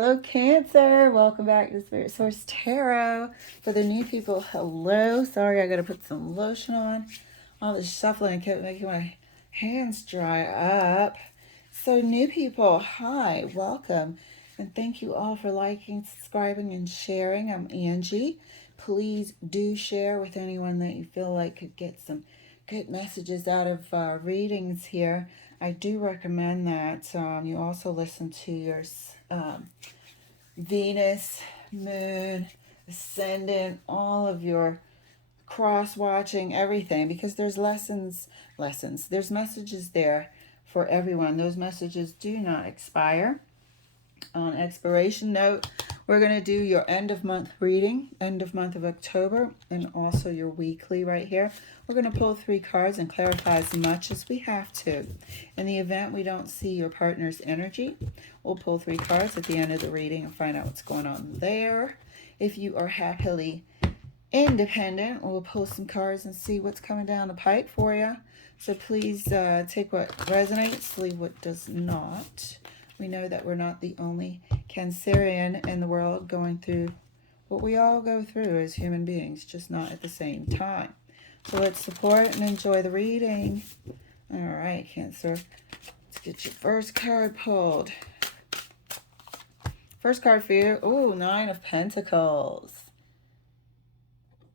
Hello, Cancer. Welcome back to Spirit Source Tarot. For the new people, hello. Sorry, I got to put some lotion on. All this shuffling kept making my hands dry up. So, new people, hi, welcome. And thank you all for liking, subscribing, and sharing. I'm Angie. Please do share with anyone that you feel like could get some good messages out of readings here. I do recommend that you also listen to your Venus, Moon, Ascendant, all of your cross watching, everything, because there's lessons. There's messages there for everyone. Those messages do not expire. On expiration note, we're going to do your end of month reading, end of month of October, and also your weekly right here. We're going to pull 3 cards and clarify as much as we have to. In the event we don't see your partner's energy, we'll pull 3 cards at the end of the reading and find out what's going on there. If you are happily independent, we'll pull some cards and see what's coming down the pipe for you. So please take what resonates, leave what does not. We know that we're not the only Cancerian in the world going through what we all go through as human beings, just not at the same time. So let's support and enjoy the reading. All right, Cancer. Let's get your first card pulled. First card for you. Ooh, 9 of Pentacles.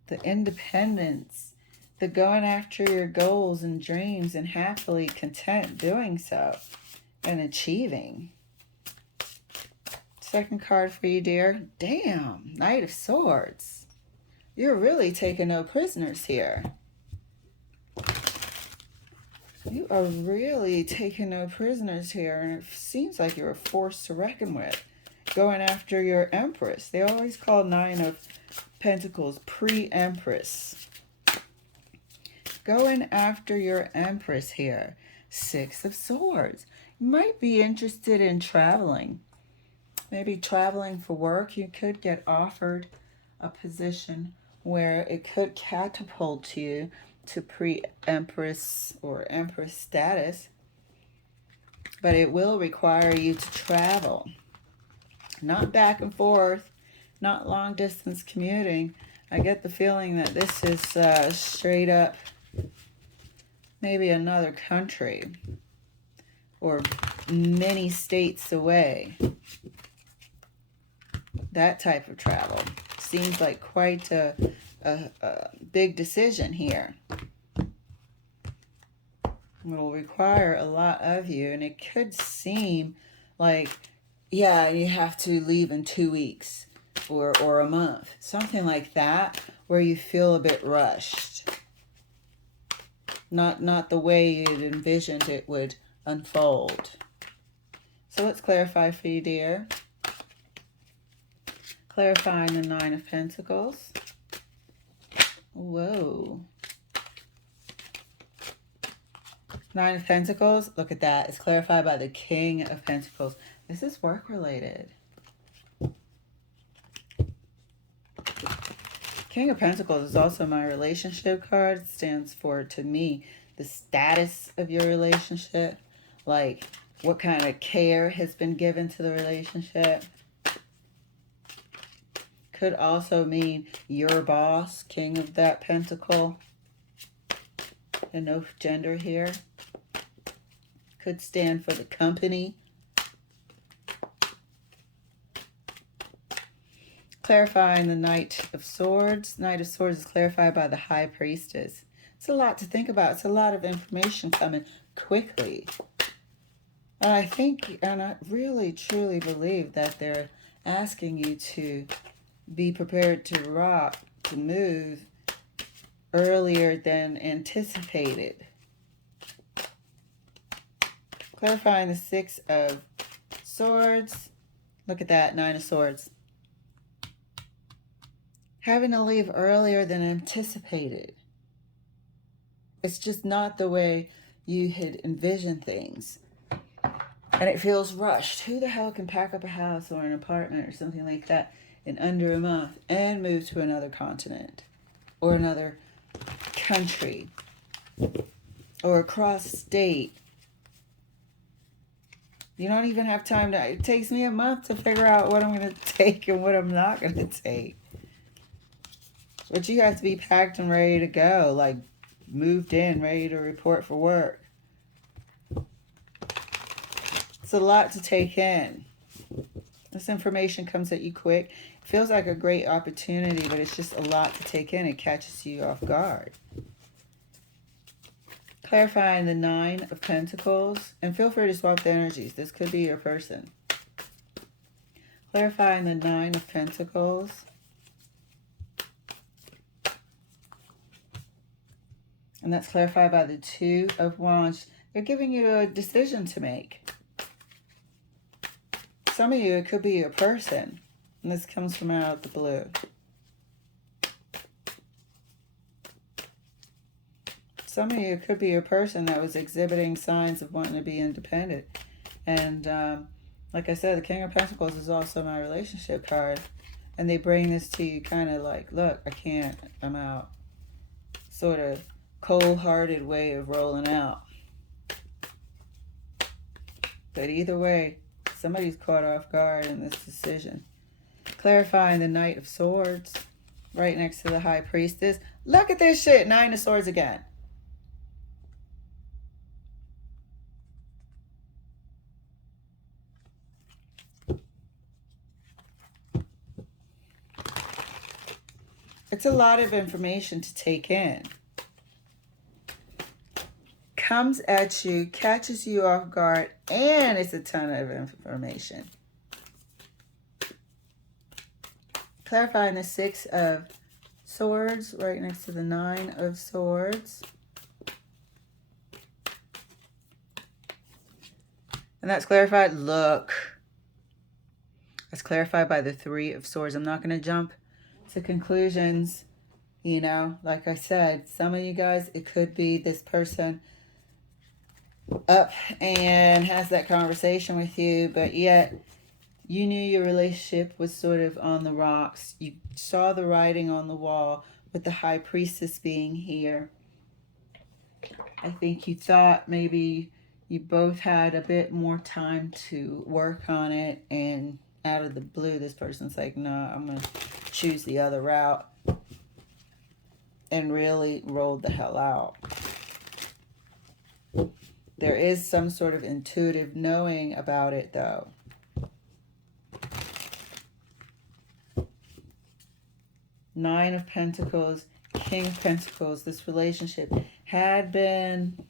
The independence. The going after your goals and dreams and happily content doing so. And achieving. Second card for you, dear. Damn, Knight of Swords. You're really taking no prisoners here. You are really taking no prisoners here, and it seems like you're a force to reckon with. Going after your Empress. They always call 9 of Pentacles pre-Empress. Going after your Empress here. 6 of Swords. You might be interested in traveling. Maybe traveling for work. You could get offered a position where it could catapult you to pre-Empress or Empress status. But it will require you to travel. Not back and forth. Not long distance commuting. I get the feeling that this is straight up maybe another country or many states away. That type of travel. Seems like quite a big decision here. It'll require a lot of you, and it could seem like, yeah, you have to leave in 2 weeks or a month. Something like that, where you feel a bit rushed. Not the way you'd envisioned it would unfold. So let's clarify for you, dear. Clarifying the 9 of Pentacles. Whoa. 9 of Pentacles, look at that. It's clarified by the King of Pentacles. This is work related. King of Pentacles is also my relationship card. It stands for, to me, the status of your relationship. Like, what kind of care has been given to the relationship. Could also mean your boss, King of that Pentacle. And no gender here. Could stand for the company. Clarifying the Knight of Swords. Knight of Swords is clarified by the High Priestess. It's a lot to think about. It's a lot of information coming quickly. And I think, and I really truly believe that they're asking you to be prepared to rock, to move earlier than anticipated. Clarifying the 6 of Swords. Look at that, 9 of Swords. Having to leave earlier than anticipated. It's just not the way you had envisioned things. And it feels rushed. Who the hell can pack up a house or an apartment or something like that in under a month and move to another continent or another country or across state? You don't even have time to, it takes me a month to figure out what I'm going to take and what I'm not going to take. But you have to be packed and ready to go, like moved in, ready to report for work. It's a lot to take in. This information comes at you quick. It feels like a great opportunity, but it's just a lot to take in. It catches you off guard. Clarifying the Nine of Pentacles. And feel free to swap the energies. This could be your person. Clarifying the Nine of Pentacles. And that's clarified by the Two of Wands. They're giving you a decision to make. Some of you, it could be your person. And this comes from out of the blue. Some of you, it could be your person that was exhibiting signs of wanting to be independent. And like I said, the King of Pentacles is also my relationship card. And they bring this to you kind of like, look, I can't, I'm out. Sort of cold-hearted way of rolling out. But either way, somebody's caught off guard in this decision. Clarifying the Knight of Swords right next to the High Priestess. Look at this shit. Nine of Swords again. It's a lot of information to take in. Comes at you, catches you off guard, and it's a ton of information. Clarifying the Six of Swords right next to the Nine of Swords. And that's clarified. Look. That's clarified by the Three of Swords. I'm not going to jump to conclusions. You know, like I said, some of you guys, it could be this person up and has that conversation with you, but yet you knew your relationship was sort of on the rocks. You saw the writing on the wall with the High Priestess being here. I think you thought maybe you both had a bit more time to work on it, and out of the blue, this person's like, no, I'm going to choose the other route, and really rolled the hell out. There is some sort of intuitive knowing about it, though. Nine of Pentacles, King of Pentacles. This relationship had been,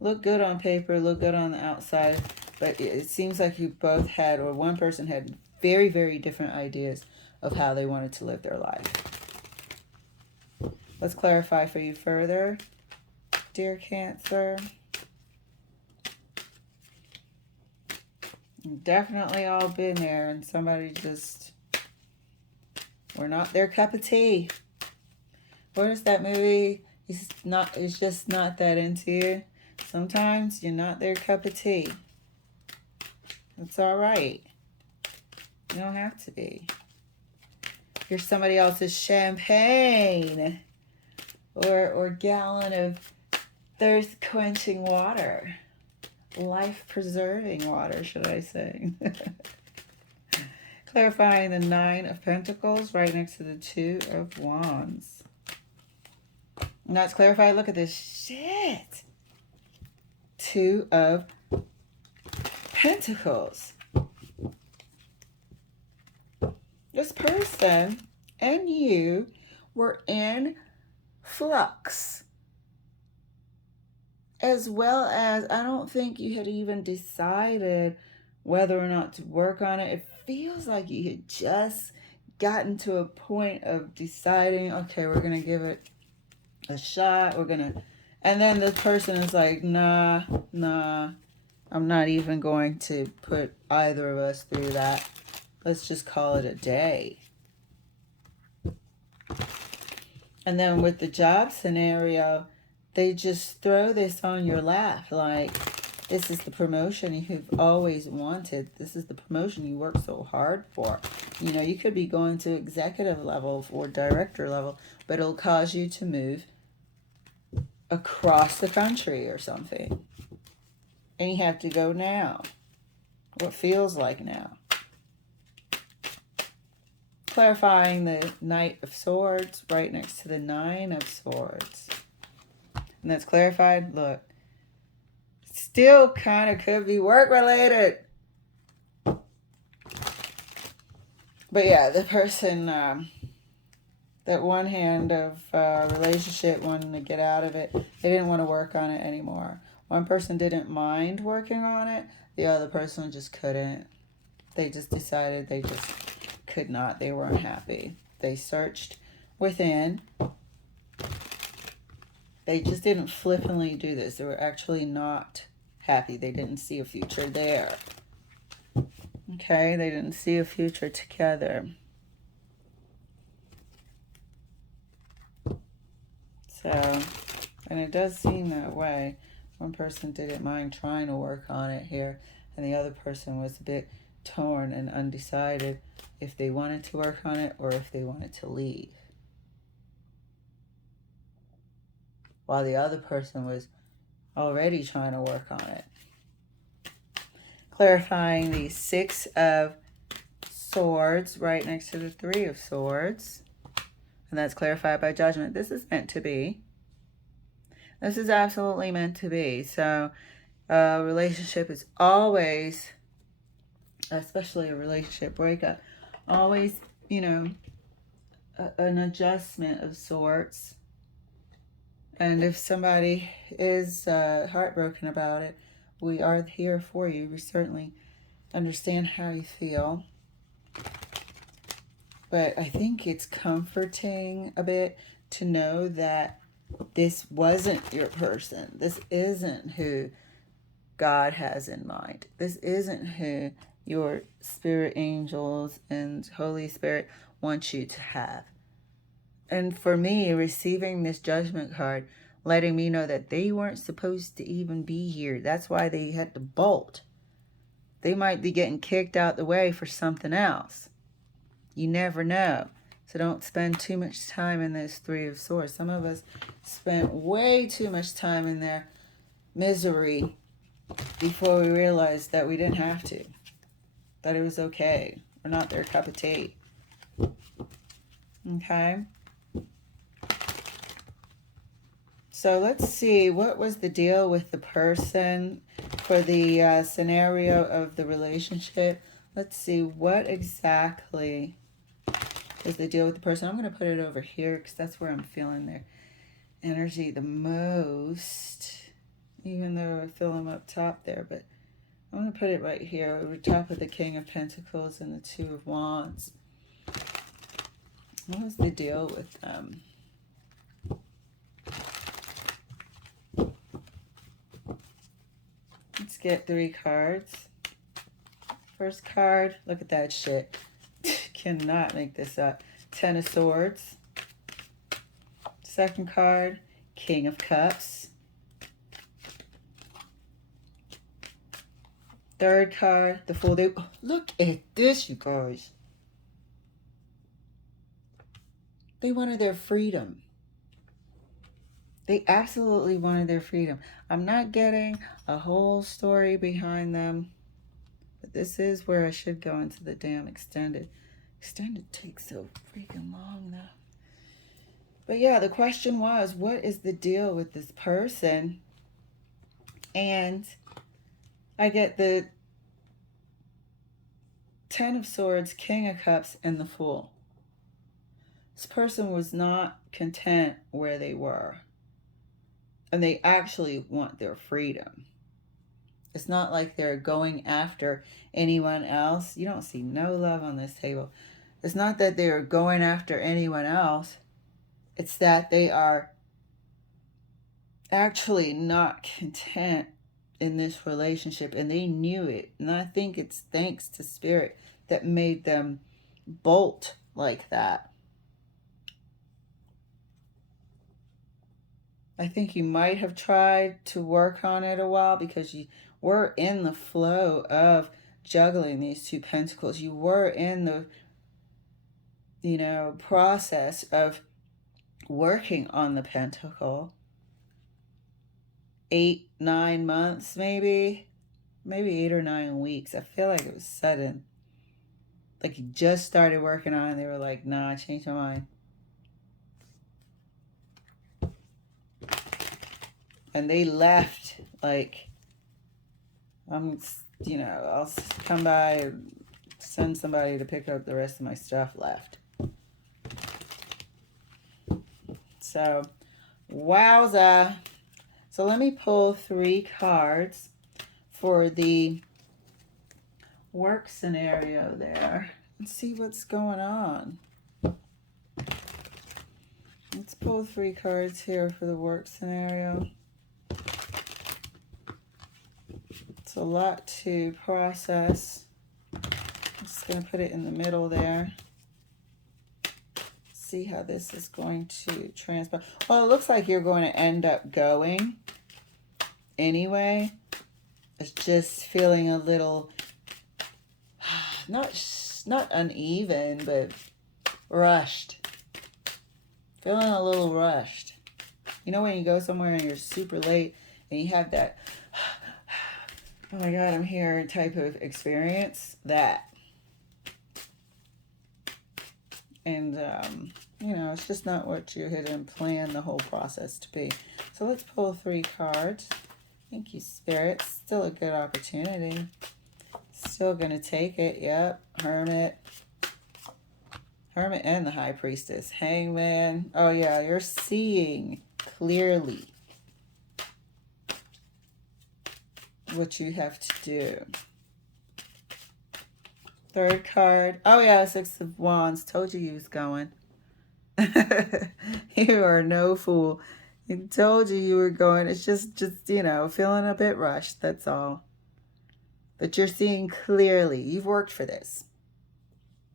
look good on paper, look good on the outside, but it seems like you both had, or one person had very, very different ideas of how they wanted to live their life. Let's clarify for you further, dear Cancer. You've definitely all been there, and somebody just, we're not their cup of tea. What is that movie? It's just not that into you. Sometimes you're not their cup of tea. It's all right. You don't have to be. You're somebody else's champagne or gallon of thirst-quenching water. Life-preserving water, should I say. Clarifying the Nine of Pentacles right next to the Two of Wands. And that's clarified. Look at this shit. Two of Pentacles. This person and you were in flux. As well as, I don't think you had even decided whether or not to work on it. It feels like you had just gotten to a point of deciding, okay, we're going to give it a shot. We're going to, and then this person is like, nah, I'm not even going to put either of us through that. Let's just call it a day. And then with the job scenario, they just throw this on your lap like, this is the promotion you've always wanted. This is the promotion you worked so hard for. You know, you could be going to executive level or director level, but it'll cause you to move across the country or something. And you have to go now. What feels like now. Clarifying the Knight of Swords right next to the Nine of Swords. And that's clarified. Look. Still kind of could be work related. But yeah, the person, that one hand of relationship wanting to get out of it, they didn't want to work on it anymore. One person didn't mind working on it. The other person just couldn't. They just decided they just could not. They weren't happy. They searched within. They just didn't flippantly do this. They were actually not happy. They didn't see a future there. Okay, they didn't see a future together. So, and it does seem that way. One person didn't mind trying to work on it here, and the other person was a bit torn and undecided if they wanted to work on it or if they wanted to leave. While the other person was already trying to work on it. Clarifying the Six of Swords right next to the Three of Swords. And that's clarified by judgment. This is meant to be. This is absolutely meant to be. So a relationship is always, especially a relationship breakup, always, you know, an adjustment of sorts. And if somebody is heartbroken about it, we are here for you. We certainly understand how you feel. But I think it's comforting a bit to know that this wasn't your person. This isn't who God has in mind. This isn't who your spirit angels and Holy Spirit want you to have. And for me, receiving this judgment card, letting me know that they weren't supposed to even be here. That's why they had to bolt. They might be getting kicked out the way for something else. You never know. So don't spend too much time in this Three of Swords. Some of us spent way too much time in their misery before we realized that we didn't have to. That it was okay. We're not their cup of tea. Okay? So let's see, what was the deal with the person for the scenario of the relationship? Let's see, what exactly is the deal with the person? I'm going to put it over here because that's where I'm feeling their energy the most, even though I feel them up top there. But I'm going to put it right here over top of the King of Pentacles and the Two of Wands. What was the deal with them? Let's get 3 cards. First card, look at that shit. Cannot make this up. 10 of Swords. Second card, King of Cups. Third card, the Fool. Look at this, you guys. They wanted their freedom. They absolutely wanted their freedom. I'm not getting a whole story behind them, but this is where I should go into the damn extended. Extended takes so freaking long, though. But yeah, the question was, what is the deal with this person? And I get the 10 of Swords, King of Cups, and the Fool. This person was not content where they were. And they actually want their freedom. It's not like they're going after anyone else. You don't see no love on this table. It's not that they're going after anyone else. It's that they are actually not content in this relationship. And they knew it. And I think it's thanks to Spirit that made them bolt like that. I think you might have tried to work on it a while because you were in the flow of juggling these 2 pentacles. You were in the, process of working on the pentacle. 8, 9 months maybe. maybe 8 or 9 weeks. I feel like it was sudden. Like he just started working on it. They were like, nah, I changed my mind. And they left like, I'll come by and send somebody to pick up the rest of my stuff left. So, wowza. So let me pull 3 cards for the work scenario there and see what's going on. Let's pull 3 cards here for the work scenario. It's a lot to process. I'm just going to put it in the middle there. See how this is going to transpire. Well, it looks like you're going to end up going anyway. It's just feeling a little, not uneven, but rushed. Feeling a little rushed. You know when you go somewhere and you're super late and you have that, oh my God, I'm here type of experience? That. And, it's just not what you had planned the whole process to be. So let's pull 3 cards. Thank you, Spirit. Still a good opportunity. Still going to take it. Yep. Hermit. Hermit and the High Priestess. Hangman. Oh, yeah. You're seeing clearly what you have to do. 3rd card. Oh, yeah. 6 of Wands. Told you was going. You are no fool. I told you were going. It's just feeling a bit rushed. That's all. But you're seeing clearly. You've worked for this.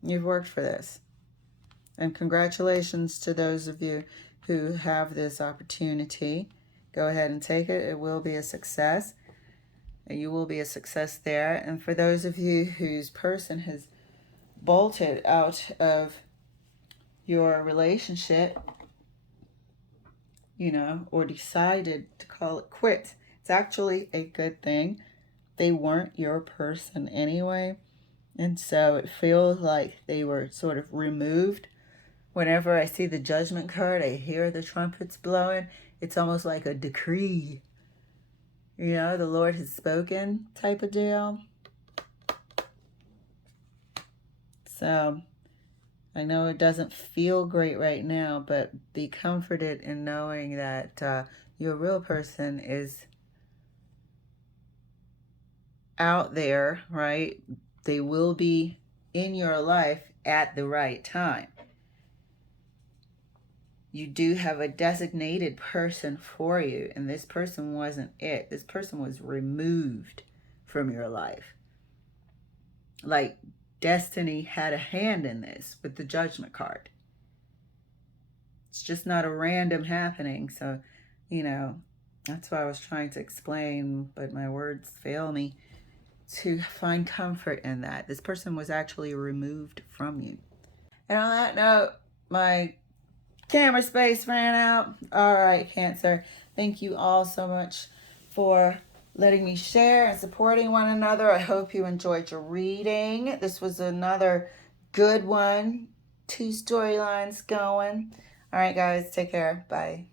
You've worked for this. And congratulations to those of you who have this opportunity. Go ahead and take it. It will be a success. You will be a success there. And for those of you whose person has bolted out of your relationship, or decided to call it quits, it's actually a good thing. They weren't your person anyway. And so it feels like they were sort of removed. Whenever I see the Judgment card, I hear the trumpets blowing. It's almost like a decree. The Lord has spoken type of deal. So I know it doesn't feel great right now, but be comforted in knowing that your real person is out there, right? They will be in your life at the right time. You do have a designated person for you, and this person wasn't it. This person was removed from your life. Like destiny had a hand in this with the Judgment card. It's just not a random happening. So, that's why I was trying to explain, but my words fail me, to find comfort in that. This person was actually removed from you. And on that note, my camera space ran out. All right, Cancer. Thank you all so much for letting me share and supporting one another. I hope you enjoyed your reading. This was another good one. 2 storylines going. All right, guys. Take care. Bye.